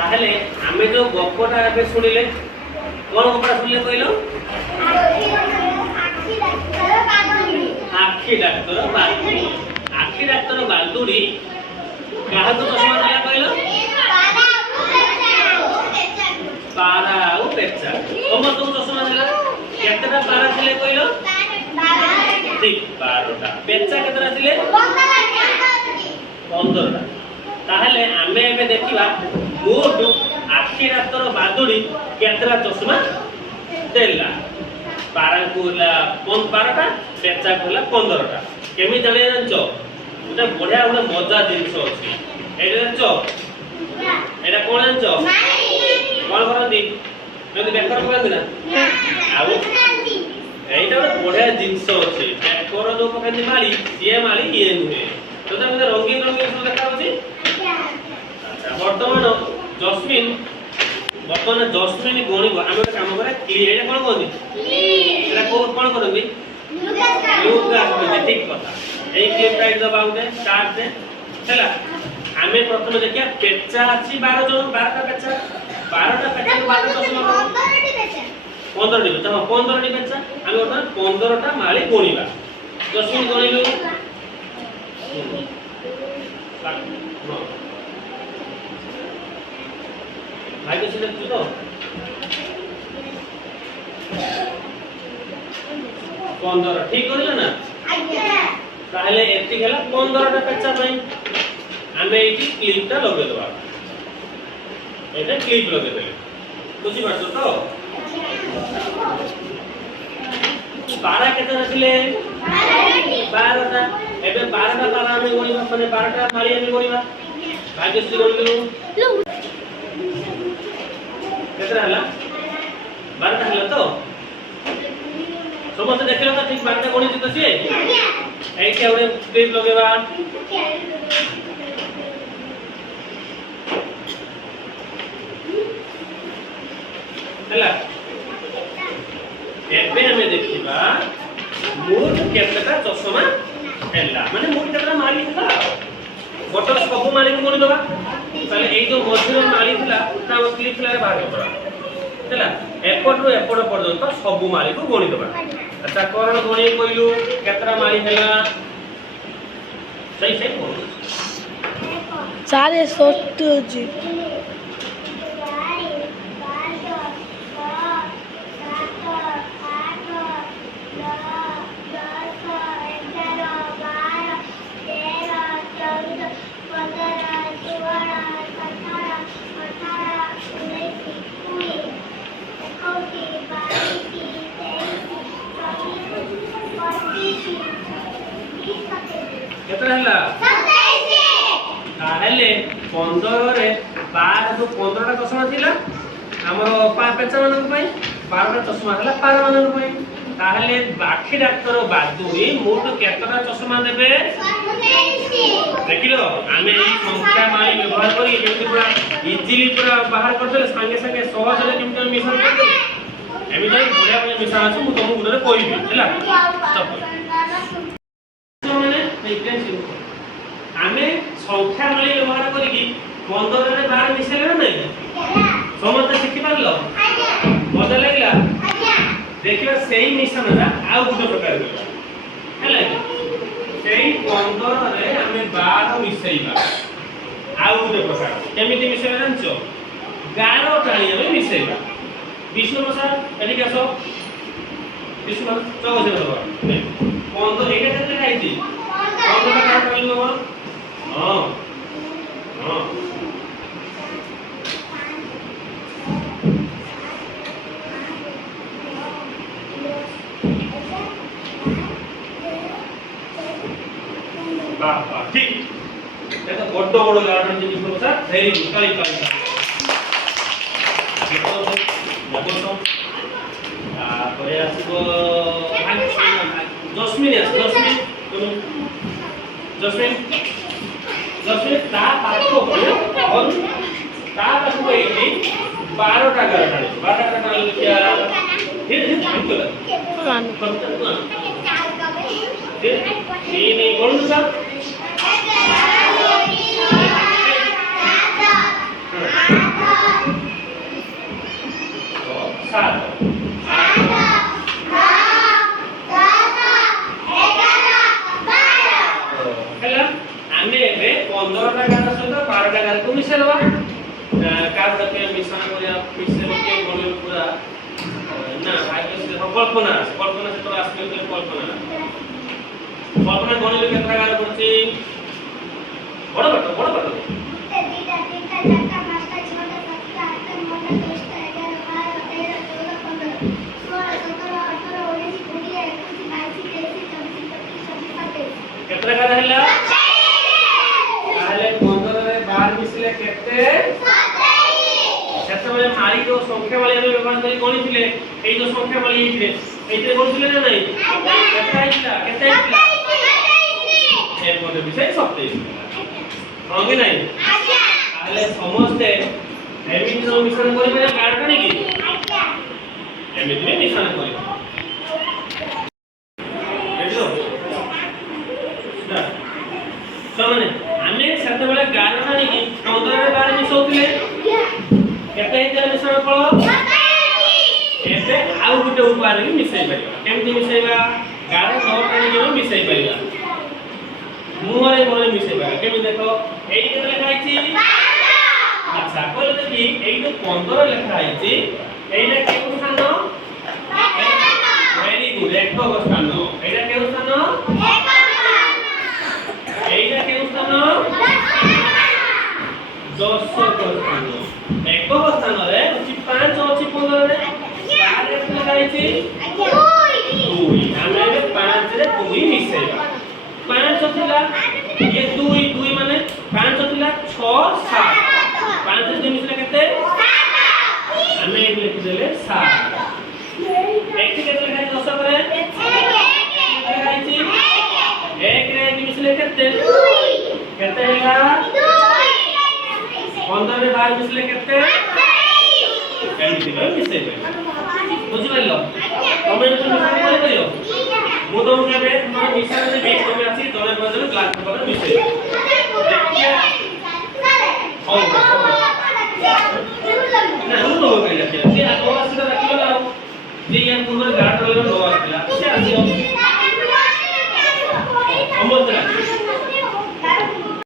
ताहले आमे जो गप्पटा एबे सुनिले कोन गप्पटा सुनिले कहिलो आखी डाक्टर बालदुड़ी काहा तो चश्मा दिला कहिलो पारा और पेचा तुम तो चश्मा दिला केतटा पारा थिले कहिलो ठीक 12टा पेचा केतटा थिले 15टा ताहले आमे एबे देखिबा मोट आखी डाक्टर बालदुड़ी केतटा चश्मा देला पारा कोला 12टा पेचा कोला 15टा केमी जाने जानचो उटा बढ़िया उटा मजा जिंस अछि एटा जानचो एटा कोन जानचो कोन करंदी नदी बेकर करंदी ना आउ एटा उटा बढ़िया जिंस अछि बेकर जो पकंदी माली ये नुहे तो तमे रंगीन सब देखा होची अच्छा वर्तमान जस्मिन गणिब आमे एक काम करे क्लियर एटा कोन कहंदी एटा कोन करंदी लुकास ठीक कथा এই ক্লিপটা একদম বাউতে স্টার্ট দে চলা আমি প্রথমে দেখিয়া পেচা আছে 12টা পেচা 12টা পেচা 12 চশমা 15টি পেচা 15টি পেচা 15টি পেচা আমি ওটা 15টা মালি গণিবা দশমিন গণিলু ভাই তো শুনে তো পনেরো ঠিক করিল না তাহলে এটি গেল 15টা পেচা পাই আমি এইটি ক্লিপটা লগে দেবা এটা ক্লিপ লগে দেলে বুঝি পারছো তো 12 কেতে রাখলে 12টা এবে 12টা তারা আমি গণিবা মানে 12টা মারি আমি গণিবা ভাগ্যশ্রী গণিলু কেতে হলা 12টা হলা তো समस्त देखिलो तो ठीक 12टा गणित तो छे এইটা ওরে ক্লিপ লগেবা হলা এবে আমি দেখিবা মোট কেতটা চশমা হেলা মানে মোট কেতটা মালি থা বটল সব মালি কোনি দবা তাহলে এই যে মধ্যম মালি থিলা তা ক্লিপ লারে বাহার করা হলা এপটু এপট পর্যন্ত সব মালি কো গণি দবা अच्छा करण गणी कइलु केतरा माली हैला सही बोल 470 जी केतरा हैला 27 ताहले 15 रे 12 जो 15टा चश्मा थिला हमरो पेचा मानन पई 12टा चश्मा हैला पारा मानन पई ताहले आखी डाक्टर बादुड़ी मोट केतरा चश्मा देबे 27 देखिलो आमे ई संख्या माली व्यवहार करी जेति पूरा इजीली पूरा बाहर कर देले संगे संगे सहज रे केमते मिशन कर देले एमी तो बढ़िया बढ़िया मिशन আছে मु तुमको गुडरे कहबी हैला चप आमे संख्या माली व्यवहार करी 15 रे 12 मिसेले ना नहीं समस्त शिखि पारलो मजा लागला देखिबा सेही मिशन ना आ गुड प्रकार हैला सेही 15 रे आमे 12 मिसेइबा आ गुड प्रकार केमिति मिसेले जानछो 11 टाणी आमे मिसेइबा विष्णु प्रसाद एठी आसो विष्णु चौक से बाबा 15 एके केते खाइती 15 टा काट कइलो बाबा हां हां बाबा ठीक ये तो बड्ड बड़ गार्डन जे विष्णु प्रसाद वेरी गुड काली काली देखो তারপরে আসবো জসমিন তা পাঠ্য और তা পাঠ্য এইটি 12 টাকা টাকা 12 টাকা টাকা লিখিয়া ঠিক ini golong sah 7 ହେଲା ଆମେ ଏବେ 15 ଟା ଗାର ସହିତ 12 ଟା ଗାରକୁ ମିଶେଇବା କାର୍ ଦକେ ମିଶ୍ରଣ କରିବା ମିଶେଇବା କେ ଗଣିବ ପୁରା ନା ଭାଗ୍ୟ ସେ କଳ୍ପନା ସେ ତ ଆସିଲେ କଳ୍ପନା ଗଣିଲେ କେତେ ଗାର ପଡୁଛି ବଡ ବଡ केतरा गार हैला ताहले 15 रे 12 मिसले केते 27 सेते बेले मारी जो संख्या वाली हम व्यवहार करी कोनी थिले एई जो संख्या वाली एइथे कोन थिले ना नहीं केते आइला ए मोटे विषय 27 हां कि नहीं ताहले समस्त एमिति जो मिश्रण करि पे गार कनी की एमिति में मिश्रण करि माने आमे सेते बेले गार नानी की 15 रे 12 मिसौथिले केते हेते मिश्रण फल एते आउ गुटे उपाय रे मिसै परिबा केमति मिसैबा गार न टाणी के मिसै परिबा मुहरे मोरे मिसै परिबा केमि देखो एई केते लेखा आइछि अच्छा कहले देखि एई जो 15 लेखा आइछि एइला केउ स्थान वेरी गुड एक स्थान एइला केउ स्थान এইটা কেউ স্থান 10 স্থান এক স্থাନରେ ଅଛି 5 ଅଛି 15 রে 4 ରେ ଲେଖାଇଛି 2 ଆମେ ଏବେ 5 ରେ 2 ମିଶେଇବା 5 ଥିଲା ये 2 ମାନେ 5 ଥିଲା 6 7 5 ରେ 2 ମିଶିଲେ କେତେ 7 ଆମେ ଏଠି ଲେଖି ଦେଲେ 7 ଏଠି କେତେ ଲେଖାଇଛି 10 ପରେ ଲେଖାଇଛି 1 रे मिसले केते 2 केते हैला 2 15 रे 12 मिसले केते 28 एमति भाई मिसै बुझि पाइलो तमे तो मिसै करि परियो मु तो केबे तमे मिसै देबे तमे आसी तमे बदले क्लास पर मिसै हो ना नु तो कइला से आ तो आसी रखिलो ना जे यान पुनर गाड रो नो आसिला से आसी